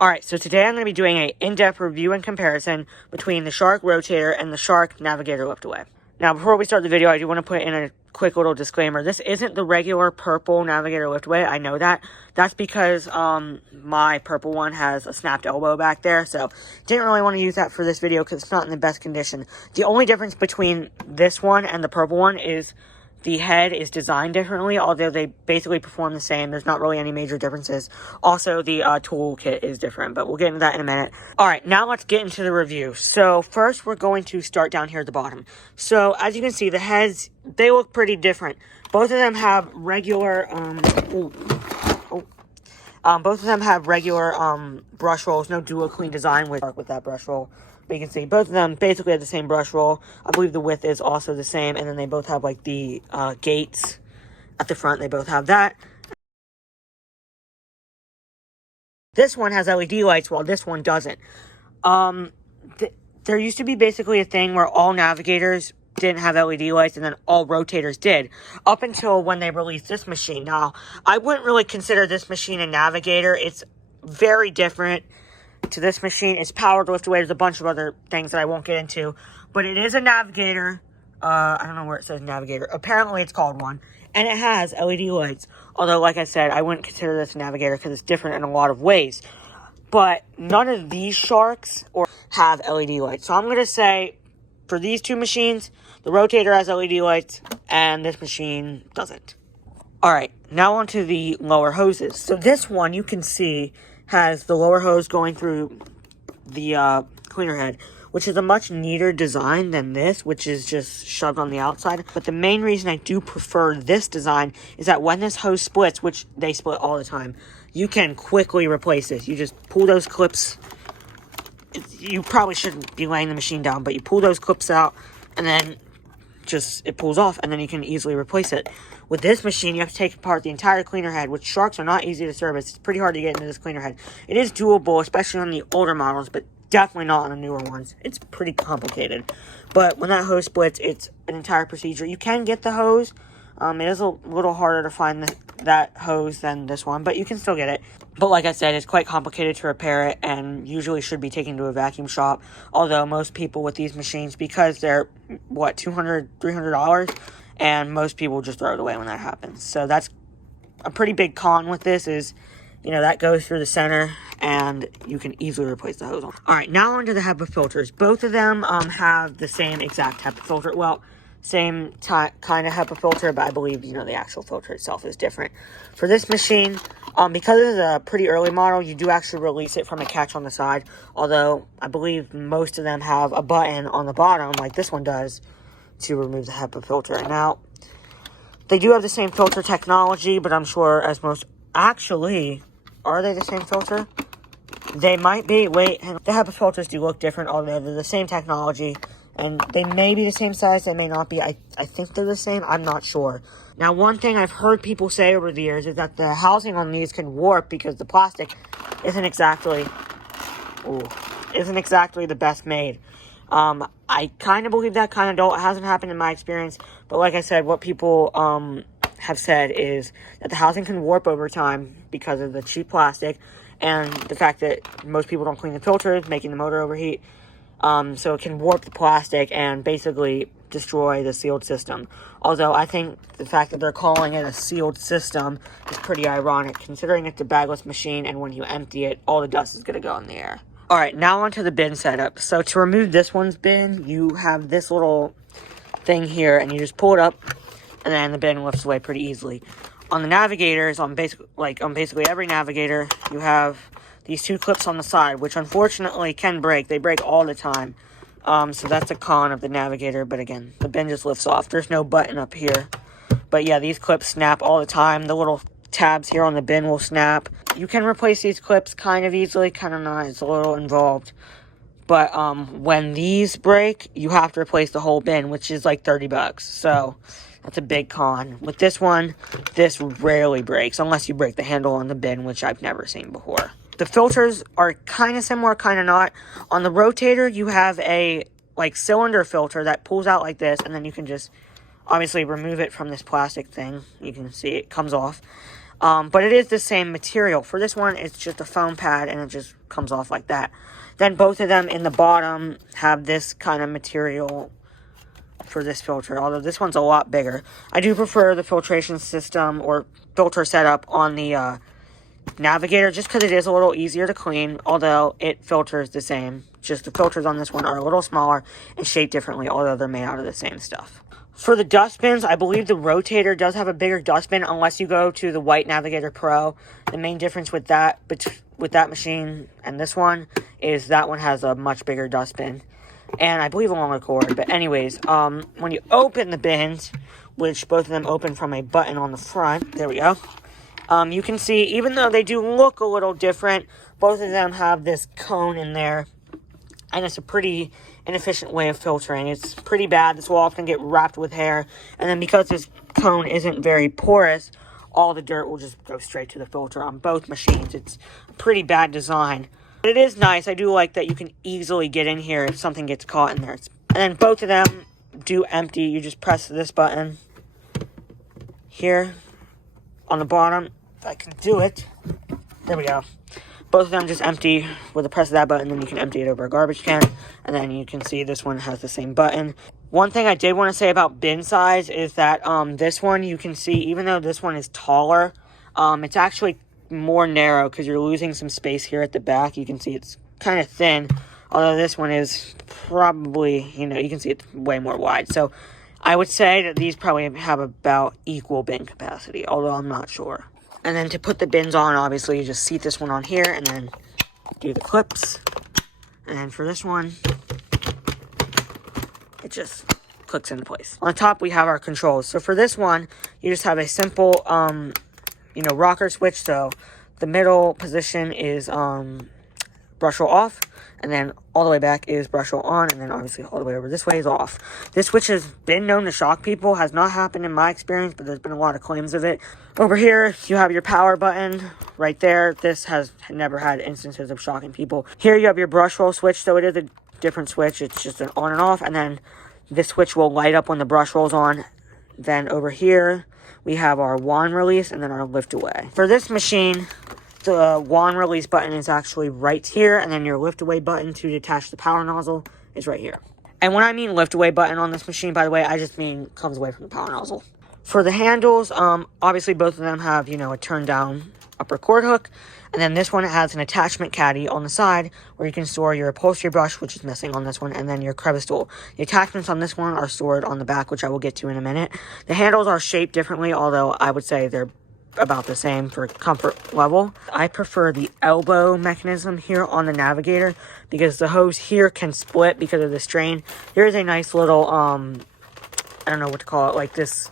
Alright, so today I'm going to be doing an in-depth review and comparison between the Shark Rotator and the Shark Navigator liftaway. Now, before we start the video, I do want to put in a quick little disclaimer. This isn't the regular purple Navigator liftaway, I know that. That's because my purple one has a snapped elbow back there, so didn't really want to use that for this video because it's not in the best condition. The only difference between this one and the purple one is the head is designed differently, although they basically perform the same. There's not really any major differences. Also, the toolkit is different, but we'll get into that in a minute. Alright, now let's get into the review. So, first we're going to start down here at the bottom. So, as you can see, the heads, they look pretty different. Both of them have regular, both of them have regular, brush rolls. No dual clean design with that brush roll. But you can see both of them basically have the same brush roll. I believe the width is also the same. And then they both have like the gates at the front. They both have that. This one has LED lights while this one doesn't. There used to be basically a thing where all Navigators didn't have LED lights and then all Rotators did. Up until when they released this machine. Now, I wouldn't really consider this machine a Navigator. It's very different to this machine. It's powered liftaway. There's a bunch of other things that I won't get into, but it is a Navigator. I don't know where it says Navigator. Apparently it's called one, and it has LED lights. Although, like I said, I wouldn't consider this a Navigator because it's different in a lot of ways. But none of these Sharks have LED lights. So I'm going to say, for these two machines, the Rotator has LED lights, and this machine doesn't. Alright, now onto the lower hoses. So this one, you can see, has the lower hose going through the cleaner head, which is a much neater design than this, which is just shoved on the outside. But the main reason I do prefer this design is that when this hose splits, which they split all the time, you can quickly replace this. You just pull those clips. You probably shouldn't be laying the machine down, but you pull those clips out, and then it pulls off, and then you can easily replace it. With this machine, you have to take apart the entire cleaner head, which Sharks are not easy to service. It's pretty hard to get into this cleaner head. It is doable, especially on the older models, but definitely not on the newer ones. It's pretty complicated. But when that hose splits, it's an entire procedure. You can get the hose. It is a little harder to find that hose than this one, but you can still get it. But like I said, it's quite complicated to repair it and usually should be taken to a vacuum shop. Although most people with these machines, because they're, $200, $300, and most people just throw it away when that happens. So that's a pretty big con with this is, that goes through the center and you can easily replace the hose on. Alright, now onto the HEPA filters. Both of them have the same exact HEPA filter. Well, same kind of HEPA filter, but I believe, the actual filter itself is different. For this machine, because it's a pretty early model, you do actually release it from a catch on the side. Although, I believe most of them have a button on the bottom, like this one does, to remove the HEPA filter. Now, they do have the same filter technology, but I'm sure as most... Actually, are they the same filter? They might be. Wait, the HEPA filters do look different, although they're the same technology. And they may be the same size, they may not be. I think they're the same, I'm not sure. Now, one thing I've heard people say over the years is that the housing on these can warp because the plastic isn't exactly the best made. I kind of believe that, kind of don't. It hasn't happened in my experience. But like I said, what people have said is that the housing can warp over time because of the cheap plastic and the fact that most people don't clean the filters, making the motor overheat. So it can warp the plastic and basically destroy the sealed system. Although I think the fact that they're calling it a sealed system is pretty ironic, considering it's a bagless machine and when you empty it, all the dust is going to go in the air. Alright, now onto the bin setup. So to remove this one's bin, you have this little thing here, and you just pull it up, and then the bin lifts away pretty easily. On the Navigators, on basically every Navigator, you have these two clips on the side, which unfortunately can break. They break all the time. So that's a con of the Navigator, but again, the bin just lifts off. There's no button up here. But yeah, these clips snap all the time. The little tabs here on the bin will snap. You can replace these clips kind of easily, kind of not. It's a little involved. But when these break, you have to replace the whole bin, which is like $30. So that's a big con. With this one, this rarely breaks, unless you break the handle on the bin, which I've never seen before. The filters are kind of similar, kind of not. On the Rotator, you have a cylinder filter that pulls out like this, and then you can just obviously remove it from this plastic thing. You can see it comes off. But it is the same material. For this one, it's just a foam pad, and it just comes off like that. Then both of them in the bottom have this kind of material for this filter, although this one's a lot bigger. I do prefer the filtration system or filter setup on the Navigator, just because it is a little easier to clean, although it filters the same. Just the filters on this one are a little smaller and shaped differently, although they're made out of the same stuff. For the dustbins, I believe the Rotator does have a bigger dustbin unless you go to the white Navigator Pro. The main difference with that machine and this one is that one has a much bigger dustbin, and I believe a longer cord. But anyways, when you open the bins, which both of them open from a button on the front, there we go. You can see, even though they do look a little different, both of them have this cone in there, and it's a pretty inefficient way of filtering. It's pretty bad. This will often get wrapped with hair, and then because this cone isn't very porous, all the dirt will just go straight to the filter on both machines. It's a pretty bad design. But it is nice. I do like that you can easily get in here if something gets caught in there. And then both of them do empty. You just press this button here on the bottom. If I can do it. There we go. Both of them just empty with the press of that button, then you can empty it over a garbage can. And then you can see this one has the same button. One thing I did want to say about bin size is that this one, you can see, even though this one is taller, it's actually more narrow because you're losing some space here at the back. You can see it's kind of thin, although this one is probably, you can see it's way more wide. So I would say that these probably have about equal bin capacity, although I'm not sure. And then to put the bins on, obviously, you just seat this one on here and then do the clips. And then for this one, it just clicks into place. On top, we have our controls. So for this one, you just have a simple, rocker switch. So the middle position is brush roll off, and then all the way back is brush roll on, and then obviously all the way over this way is off. This switch has been known to shock people. Has not happened in my experience, but there's been a lot of claims of it. Over here, you have your power button right there. This has never had instances of shocking people. Here you have your brush roll switch, so it is a different switch. It's just an on and off, and then this switch will light up when the brush rolls on. Then over here, we have our wand release and then our lift away. For this machine, the wand release button is actually right here, and then your lift away button to detach the power nozzle is right here. And when I mean lift away button on this machine, by the way, I just mean comes away from the power nozzle. For the handles, obviously both of them have, a turn down upper cord hook, and then this one has an attachment caddy on the side where you can store your upholstery brush, which is missing on this one, and then your crevice tool. The attachments on this one are stored on the back, which I will get to in a minute. The handles are shaped differently, although I would say they're about the same for comfort level. I prefer the elbow mechanism here on the Navigator because the hose here can split because of the strain. There is a nice little, I don't know what to call it, like this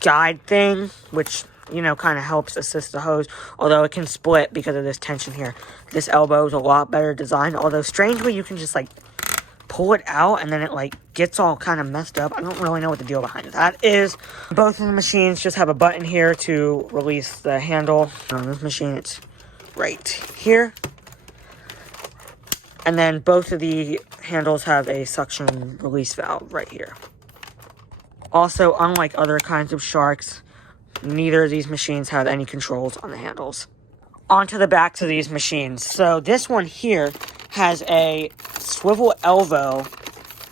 guide thing, which, kind of helps assist the hose, although it can split because of this tension here. This elbow is a lot better designed, although strangely you can just pull it out and then it gets all kind of messed up. I don't really know what the deal behind that is. Both of the machines just have a button here to release the handle. On this machine, it's right here. And then both of the handles have a suction release valve right here. Also, unlike other kinds of sharks, neither of these machines have any controls on the handles. Onto the backs of these machines. So this one here has a swivel elbow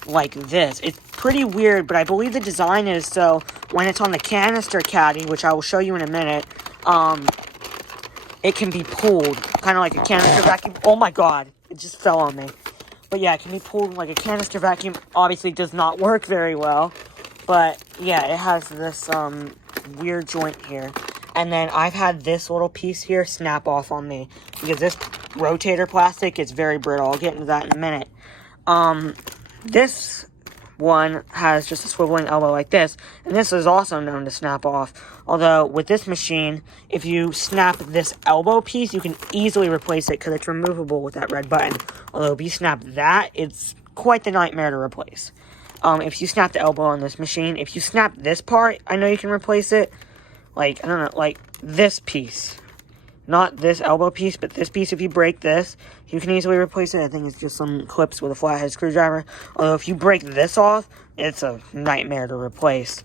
like this. It's pretty weird, but I believe the design is so when it's on the canister caddy, which I will show you in a minute, it can be pulled, kind of like a canister vacuum. Oh my god, it just fell on me. But yeah, it can be pulled like a canister vacuum. Obviously does not work very well, but yeah, it has this weird joint here. And then I've had this little piece here snap off on me because this Rotator plastic is very brittle. I'll get into that in a minute. This one has just a swiveling elbow like this, and this is also known to snap off. Although with this machine, if you snap this elbow piece, you can easily replace it because it's removable with that red button. Although if you snap that, it's quite the nightmare to replace. If you snap the elbow on this machine, if you snap this part, I know you can replace it. I don't know, like this piece. Not this elbow piece, but this piece. If you break this, you can easily replace it. I think it's just some clips with a flathead screwdriver. Although if you break this off, it's a nightmare to replace.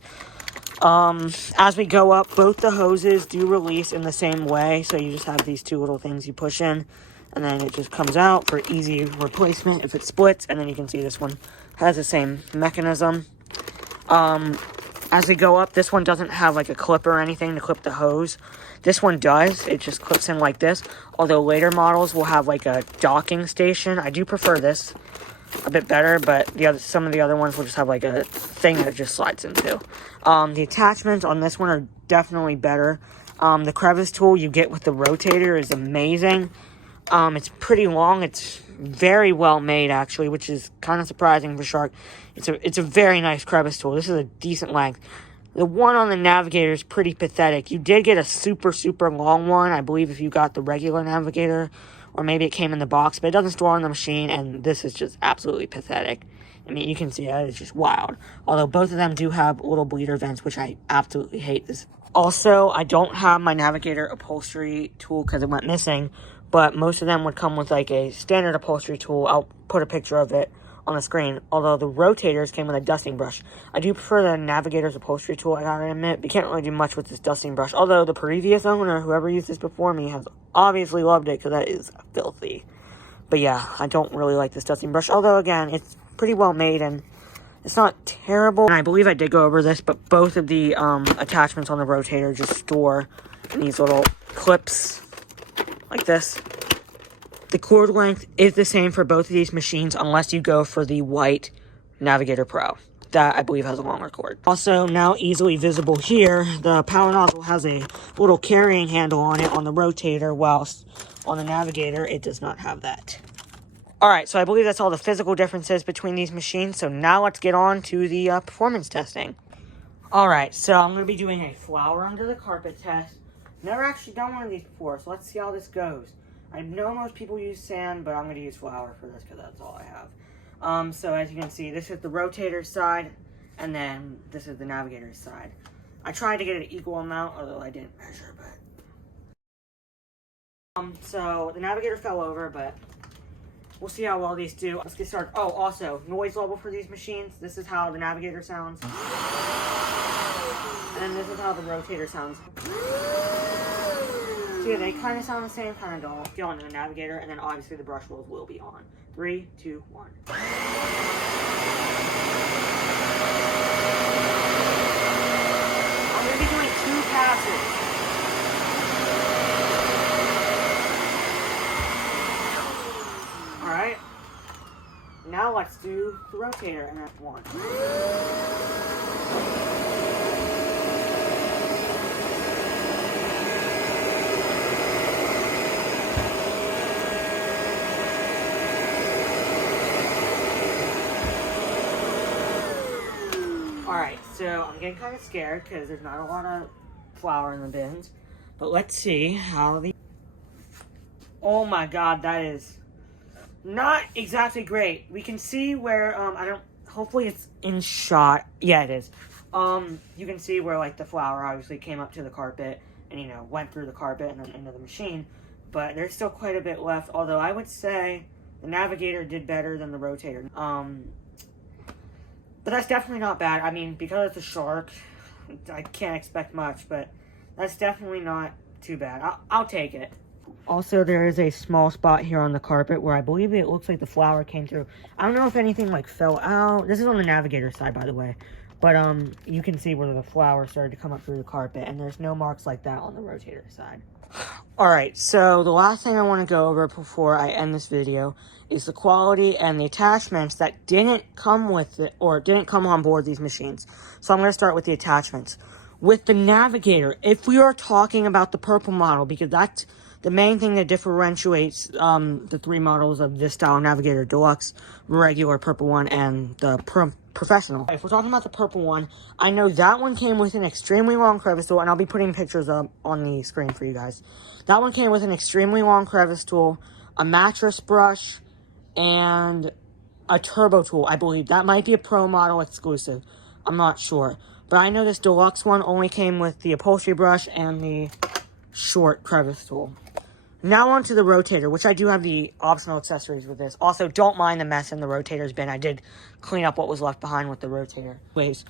As we go up, both the hoses do release in the same way. So you just have these two little things you push in, and then it just comes out for easy replacement if it splits. And then you can see this one has the same mechanism. As we go up, this one doesn't have like a clip or anything to clip the hose. This one does. It just clips in like this. Although later models will have like a docking station. I do prefer this a bit better, but some of the other ones will just have like a thing that it just slides into. The attachments on this one are definitely better. The crevice tool you get with the Rotator is amazing. It's pretty long. It's very well made, actually, which is kind of surprising for Shark. It's a very nice crevice tool. This is a decent length. The one on the Navigator is pretty pathetic. You did get a super, super long one, I believe, if you got the regular Navigator, or maybe it came in the box, but it doesn't store on the machine, and this is just absolutely pathetic. I mean, you can see it. It's just wild. Although both of them do have little bleeder vents, which I absolutely hate. This. Also, I don't have my Navigator upholstery tool because it went missing, but most of them would come with like a standard upholstery tool. I'll put a picture of it on the screen, although the Rotators came with a dusting brush. I do prefer the Navigator's upholstery tool, I gotta admit. You can't really do much with this dusting brush, although the previous owner, whoever used this before me, has obviously loved it because that is filthy. But yeah, I don't really like this dusting brush, although again, it's pretty well made and it's not terrible. And I believe I did go over this, but both of the attachments on the Rotator just store in these little clips like this. The cord length is the same for both of these machines unless you go for the white Navigator Pro. That, I believe, has a longer cord. Also, now easily visible here, the power nozzle has a little carrying handle on it on the Rotator, whilst on the Navigator, it does not have that. Alright, so I believe that's all the physical differences between these machines. So now let's get on to the performance testing. Alright, so I'm going to be doing a flower under the carpet test. Never actually done one of these before, so let's see how this goes. I know most people use sand, but I'm going to use flour for this because that's all I have. So as you can see, this is the Rotator side, and then this is the Navigator side. I tried to get an equal amount, although I didn't measure, but... So the Navigator fell over, but we'll see how well these do. Let's get started. Oh, also, noise level for these machines. This is how the Navigator sounds. And then this is how the Rotator sounds. So yeah, they kind of sound the same, kind of don't. Get onto the Navigator, and then obviously the brush rolls will be on. 3, 2, 1. I'm going to be doing 2 passes. Alright. Now let's do the Rotator, and that's 1. Alright, so I'm getting kind of scared because there's not a lot of flour in the bins. But let's see how the... Oh my god, that is not exactly great. We can see where, hopefully it's in shot. Yeah, it is. You can see where, like, the flour obviously came up to the carpet and, you know, went through the carpet and then into the machine. But there's still quite a bit left, although I would say the Navigator did better than the Rotator. But that's definitely not bad. I mean, because it's a Shark, I can't expect much, but that's definitely not too bad. I'll take it. Also, there is a small spot here on the carpet where I believe it looks like the flour came through. I don't know if anything, like, fell out. This is on the Navigator side, by the way. But, you can see where the flour started to come up through the carpet, and there's no marks like that on the Rotator side. Alright, so the last thing I want to go over before I end this video is the quality and the attachments that didn't come with it, or didn't come on board these machines. So I'm going to start with the attachments. With the Navigator, if we are talking about the purple model, because that's the main thing that differentiates the 3 models of this style Navigator: Deluxe, regular purple one, and the Professional. If we're talking about the purple one, I know that one came with an extremely long crevice tool, and I'll be putting pictures up on the screen for you guys. That one came with an extremely long crevice tool, a mattress brush, and a turbo tool, I believe. That might be a Pro model exclusive. I'm not sure. But I know this Deluxe one only came with the upholstery brush and the short crevice tool. Now on to the Rotator, which I do have the optional accessories with this. Also, don't mind the mess in the Rotator's bin. I did clean up what was left behind with the Rotator. Anyways,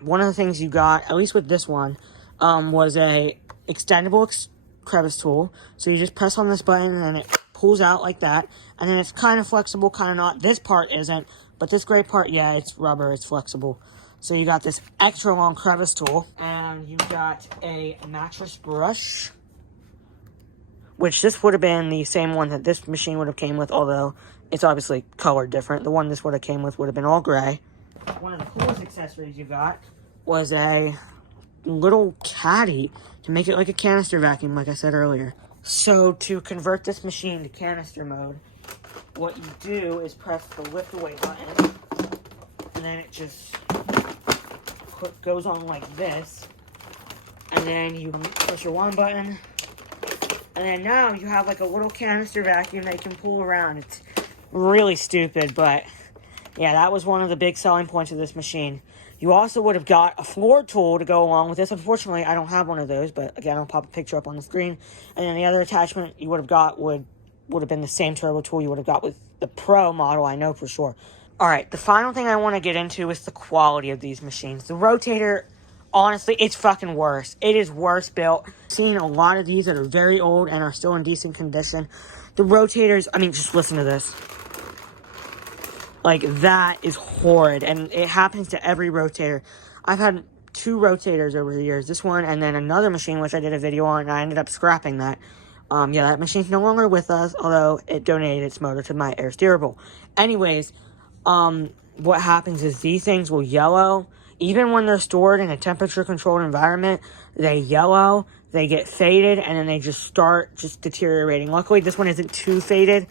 one of the things you got, at least with this one, was a extendable crevice tool. So you just press on this button and then it pulls out like that. And then it's kind of flexible, kind of not. This part isn't, but this gray part, yeah, it's rubber, it's flexible. So you got this extra long crevice tool, and you got a mattress brush, which this would have been the same one that this machine would have came with, although it's obviously colored different. The one this would have came with would have been all gray. One of the coolest accessories you got was a little caddy to make it like a canister vacuum, like I said earlier. So to convert this machine to canister mode, what you do is press the lift away button, and then it just goes on like this, and then you push your one button, and then now you have like a little canister vacuum that you can pull around. It's really stupid, but yeah, that was one of the big selling points of this machine. You also would have got a floor tool to go along with this. Unfortunately, I don't have one of those, but again, I'll pop a picture up on the screen. And then the other attachment you would have got would have been the same turbo tool you would have got with the Pro model, I know for sure. All right, the final thing I want to get into is the quality of these machines. The Rotator, honestly, it's fucking worse. It is worse built. I've seen a lot of these that are very old and are still in decent condition. The Rotators, I mean, just listen to this. Like, that is horrid, and it happens to every Rotator. I've had 2 Rotators over the years. This one, and then another machine, which I did a video on, and I ended up scrapping that. Yeah, that machine's no longer with us, although it donated its motor to my air steerable. Anyways, what happens is these things will yellow. Even when they're stored in a temperature-controlled environment, they yellow, they get faded, and then they just start deteriorating. Luckily, this one isn't too faded,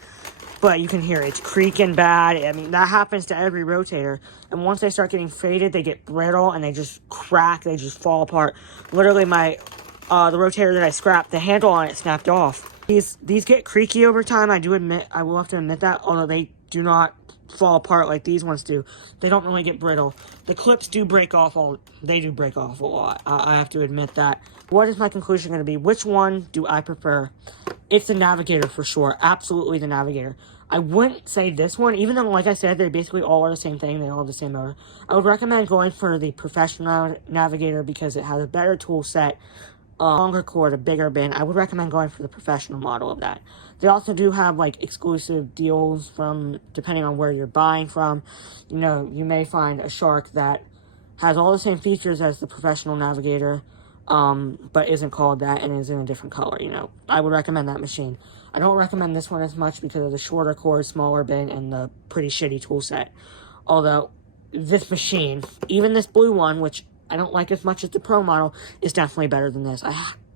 but you can hear it's creaking bad. I mean, that happens to every Rotator. And once they start getting faded, they get brittle, and they just crack, they just fall apart. Literally, the Rotator that I scrapped, the handle on it snapped off. These get creaky over time, I will have to admit that, although they do not fall apart like these ones do. They don't really get brittle. The clips do break off they do break off a lot. I have to admit that. What is my conclusion going to be? Which one do I prefer? It's the Navigator for sure. Absolutely the Navigator. I wouldn't say this one, even though, like I said, they basically all are the same thing. They all have the same motor. I would recommend going for the professional Navigator because it has a better tool set, a longer cord, a bigger bin. I would recommend going for the professional model of that. They also do have like exclusive deals depending on where you're buying from. You know, you may find a Shark that has all the same features as the professional Navigator, but isn't called that and is in a different color. You know, I would recommend that machine. I don't recommend this one as much because of the shorter cord, smaller bin, and the pretty shitty tool set. Although this machine, even this blue one, which I don't like as much as the Pro model, is definitely better than this.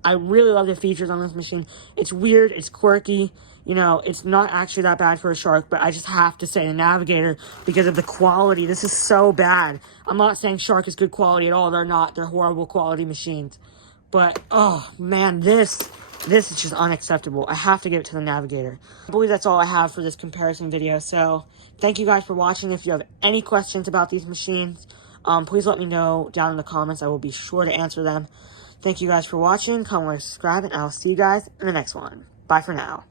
I really love the features on this machine. It's weird, it's quirky, you know, it's not actually that bad for a Shark, but I just have to say the Navigator, because of the quality, this is so bad. I'm not saying Shark is good quality at all, they're not, they're horrible quality machines. But, oh man, this is just unacceptable. I have to give it to the Navigator. I believe that's all I have for this comparison video, so thank you guys for watching. If you have any questions about these machines, please let me know down in the comments. I will be sure to answer them. Thank you guys for watching. Comment, like, subscribe, and I'll see you guys in the next one. Bye for now.